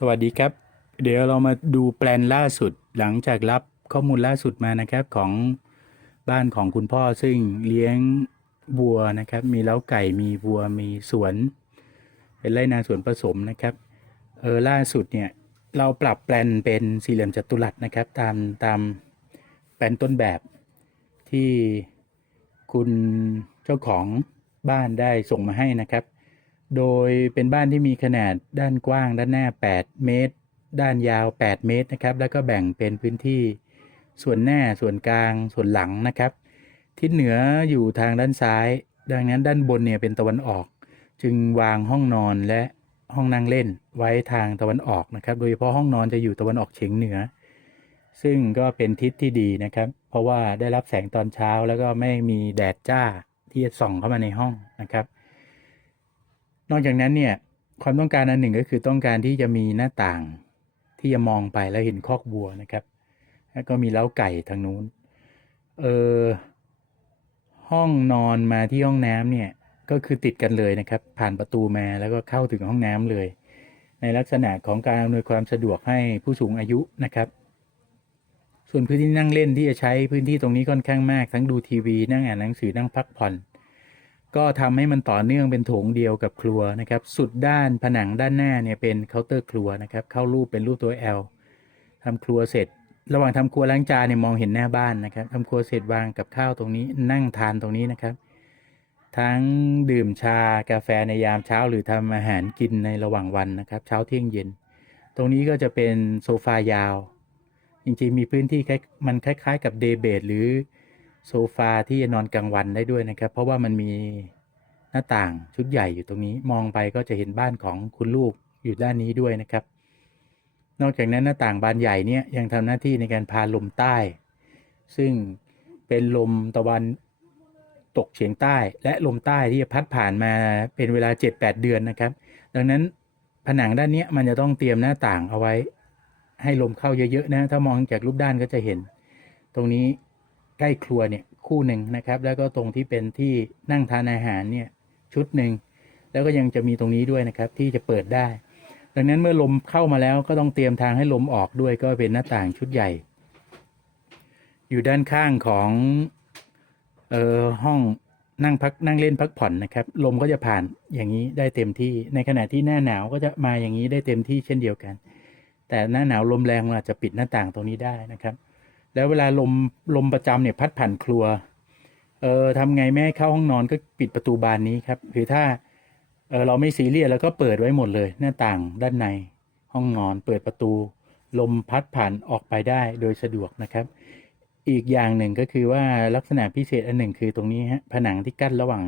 สวัสดีครับ เดี๋ยวเรามาดูแปลนล่าสุดหลังจากรับข้อมูลล่าสุดมานะครับของบ้านของคุณพ่อซึ่งเลี้ยงวัวนะครับ มีเล้าไก่มีวัวมีสวน เป็นไรนาสวนผสมนะครับเออล่าสุดเนี่ยเราปรับแปลนเป็นสี่เหลี่ยมจัตุรัสนะครับ ตามตามแปลนต้นแบบที่คุณเจ้าของบ้านได้ส่งมาให้นะครับ โดยเป็นบ้านที่มีขนาดด้านกว้างด้านหน้า 8 เมตร ด้านยาว 8 เมตรนะครับ แล้วก็แบ่งเป็นพื้นที่ส่วนหน้าส่วนกลางส่วนหลังนะครับ ทิศเหนืออยู่ทางด้านซ้าย ดังนั้นด้านบนเนี่ยเป็นตะวันออก จึงวางห้องนอนและห้องนั่งเล่นไว้ทางตะวันออกนะครับ โดยเฉพาะห้องนอนจะอยู่ตะวันออกเฉียงเหนือ ซึ่งก็เป็นทิศที่ดีนะครับ เพราะว่าได้รับแสงตอนเช้าแล้วก็ไม่มีแดดจ้าที่จะส่องเข้ามาในห้องนะครับ นอกจากนั้นเนี่ยความต้องการอันหนึ่งก็คือต้องการที่จะมีหน้าต่างที่จะมองไปแล้วเห็นคอกบัวนะครับ แล้วก็มีเล้าไก่ทางนู้น เออห้องนอนมาที่ห้องน้ำเนี่ยก็คือติดกันเลยนะครับ ผ่านประตูมาแล้วก็เข้าถึงห้องน้ำเลย ในลักษณะของการอำนวยความสะดวกให้ผู้สูงอายุนะครับ ส่วนพื้นที่นั่งเล่นที่จะใช้พื้นที่ตรงนี้ค่อนข้างมาก ทั้งดูทีวีนั่งอ่านหนังสือนั่งพักผ่อน ก็ทำให้มันต่อเนื่องเป็นโถงเดียวกับครัวนะครับ สุดด้านผนังด้านหน้าเนี่ยเป็นเคาน์เตอร์ครัวนะครับ เข้ารูปเป็นรูปตัว L ทำครัวเสร็จ ระหว่างทำครัวล้างจานเนี่ยมองเห็นหน้าบ้านนะครับทำครัวเสร็จวางกับข้าวตรงนี้ นั่งทานตรงนี้นะครับ ทั้งดื่มชากาแฟในยามเช้า หรือทำอาหารกินในระหว่างวันนะครับ เช้าเที่ยงเย็น ตรงนี้ก็จะเป็นโซฟายาว จริงๆมีพื้นที่คล้ายมันคล้ายๆ กับเดย์เบดหรือ โซฟาที่จะนอนกลางวันได้ด้วยนะครับ เพราะว่ามันมีหน้าต่างชุดใหญ่อยู่ตรงนี้ มองไปก็จะเห็นบ้านของคุณลูกอยู่ด้านนี้ด้วยนะครับ นอกจากนั้นหน้าต่างบานใหญ่เนี่ยยังทำหน้าที่ในการพาลมใต้ ซึ่งเป็นลมตะวันตกเฉียงใต้ และลมใต้ที่จะพัดผ่านมาเป็นเวลา 7-8 เดือนนะครับ ดังนั้นผนังด้านนี้มันจะต้องเตรียมหน้าต่างเอาไว้ ให้ลมเข้าเยอะๆนะ ถ้ามองจากรูปด้านก็จะเห็น ตรงนี้ใกล้ครัวเนี่ย คู่หนึ่งนะครับ แล้วก็ตรงที่เป็นที่นั่งทานอาหารเนี่ยชุดหนึ่งแล้วก็ยังจะมีตรงนี้ด้วยนะครับที่จะเปิดได้ ดังนั้นเมื่อลมเข้ามาแล้วก็ต้องเตรียมทางให้ลมออกด้วยก็เป็นหน้าต่างชุดใหญ่ อยู่ด้านข้างของเอ่อห้องนั่งพักนั่งเล่นพักผ่อนนะครับ ลมก็จะผ่านอย่างนี้ได้เต็มที่ ในขณะที่หน้าหนาวก็จะมาอย่างนี้ได้เต็มที่เช่นเดียวกัน แต่หน้าหนาวลมแรงเราอาจจะปิดหน้าต่างตรงนี้ได้นะครับ แล้วเวลาลมลมประจำเนี่ยพัดผ่านครัว เออทำไงไม่ให้เข้าห้องนอนก็ปิดประตูบานนี้ครับคือถ้าเออเราไม่ซีเรียสแล้วก็เปิดไว้หมดเลย หน้าต่างด้านในห้องนอนเปิดประตู ลมพัดผ่านออกไปได้โดยสะดวกนะครับ อีกอย่างหนึ่งก็คือว่าลักษณะพิเศษอันหนึ่งคือตรงนี้ฮะผนังที่กั้นระหว่าง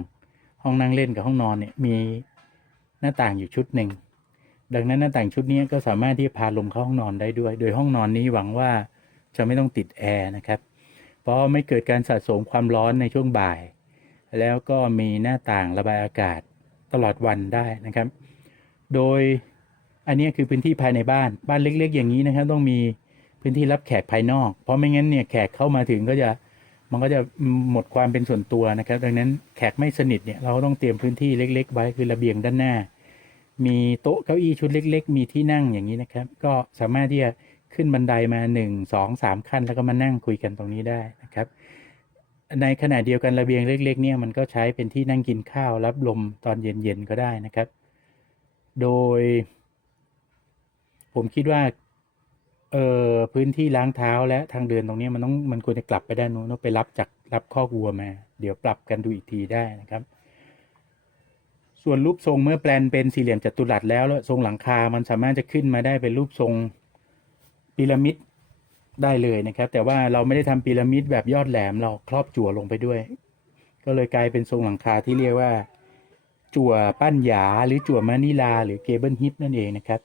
ห้องนั่งเล่นกับห้องนอนเนี่ยมีหน้าต่างอยู่ชุดหนึ่งดังนั้นหน้าต่างชุดนี้ก็สามารถที่จะพาลมเข้าห้องนอนได้ด้วย โดยห้องนอนนี้หวังว่า จะไม่ต้องติดแอร์นะครับ เพราะไม่เกิดการสะสมความร้อนในช่วงบ่าย แล้วก็มีหน้าต่างระบายอากาศตลอดวันได้นะครับ โดยอันนี้คือพื้นที่ภายในบ้าน บ้านเล็ก ๆ อย่างนี้นะครับ ต้องมีพื้นที่รับแขกภายนอก เพราะไม่งั้นเนี่ยแขกเข้ามาถึงก็จะมันก็จะหมดความเป็นส่วนตัวนะครับ ดังนั้นแขกไม่สนิทเนี่ยเราต้องเตรียมพื้นที่เล็ก ๆ ไว้คือระเบียงด้านหน้า มีโต๊ะเก้าอี้ชุดเล็ก ๆ มีที่นั่งอย่างนี้นะครับ ก็สามารถที่จะ ขึ้นบันไดมาหนึ่งสองสามขั้น แล้วก็มานั่งคุยกันตรงนี้ได้นะครับ ในขณะเดียวกันระเบียงเล็ก ๆ เนี่ยมันก็ใช้เป็นที่นั่งกินข้าวรับลมตอนเย็นๆก็ได้นะครับ โดย ผมคิดว่าเออพื้นที่ล้างเท้าและทางเดินตรงนี้มันต้องมันควรจะกลับไปด้านนู้นไปรับจากรับข้อกวัวมา เดี๋ยวปรับกันดูอีกทีได้นะครับ ส่วนรูปทรงเมื่อแปลนเป็นสี่เหลี่ยมจัตุรัสแล้วแล้วทรงหลังคา มันสามารถจะขึ้นมาได้เป็นรูปทรง พีระมิดได้เลยนะครับ แต่ว่าเราไม่ได้ทำพีระมิดแบบยอดแหลมเราครอบจั่วลงไปด้วย ก็เลยกลายเป็นทรงหลังคาที่เรียกว่า จั่วปั้นหยาหรือจั่วมานิลา หรือเกเบิลฮิปนั่นเองนะครับ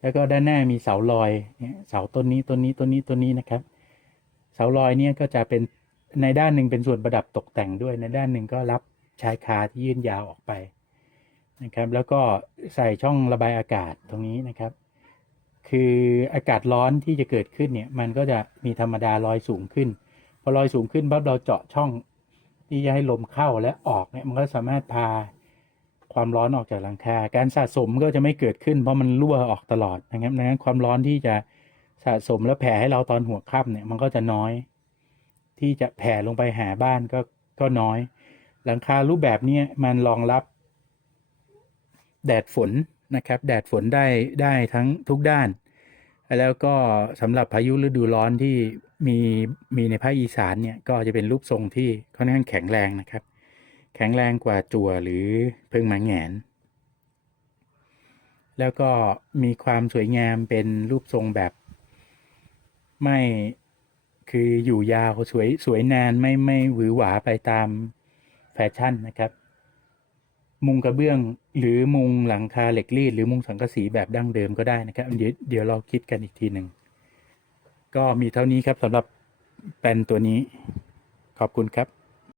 แล้วก็ด้านหน้ามีเสาลอยเนี่ยเสาต้นนี้ต้นนี้ต้นนี้ต้นนี้นะครับ เสาลอยเนี่ยก็จะเป็นในด้านหนึ่งเป็นส่วนประดับตกแต่งด้วย ในด้านหนึ่งก็รับชายคาที่ยื่นยาวออกไปนะครับ แล้วก็ใส่ช่องระบายอากาศตรงนี้นะครับ คืออากาศร้อนที่จะเกิดขึ้นเนี่ยมันก็จะมีธรรมดาลอยสูงขึ้น พอลอยสูงขึ้นปั๊บเราเจาะช่องที่จะให้ลมเข้าและออกเนี่ยมันก็สามารถพาความร้อนออกจากหลังคา การสะสมก็จะไม่เกิดขึ้น เพราะมันรั่วออกตลอดนะครับดังนั้นความร้อนที่จะสะสมแล้วแผ่ให้เราตอนหัวค่ำเนี่ยมันก็จะน้อย ที่จะแผ่ลงไปหาบ้านก็ก็น้อย หลังคารูปแบบนี้มันรองรับ แดดฝน นะครับแดดฝนได้ได้ทั้งทุกด้าน แล้วก็สำหรับพายุฤดูร้อนที่มีมีในภาคอีสานเนี่ยก็จะเป็นรูปทรงที่ค่อนข้างแข็งแรงนะครับ แข็งแรงกว่าจั่วหรือเพิงมาแหงน แล้วก็มีความสวยงามเป็นรูปทรงแบบ ไม่คืออยู่ยาวสวยสวยนานไม่ไม่หวือหวาไปตามแฟชั่นนะครับ มุงกระเบื้อง หรือมุงหลังคาเหล็กรีดหรือมุงสังกะสีแบบดั้งเดิมก็ได้นะครับ เดี๋ยวเดี๋ยวเราคิดกันอีกทีหนึ่ง ก็มีเท่านี้ครับสำหรับแปลนตัวนี้ ขอบคุณครับ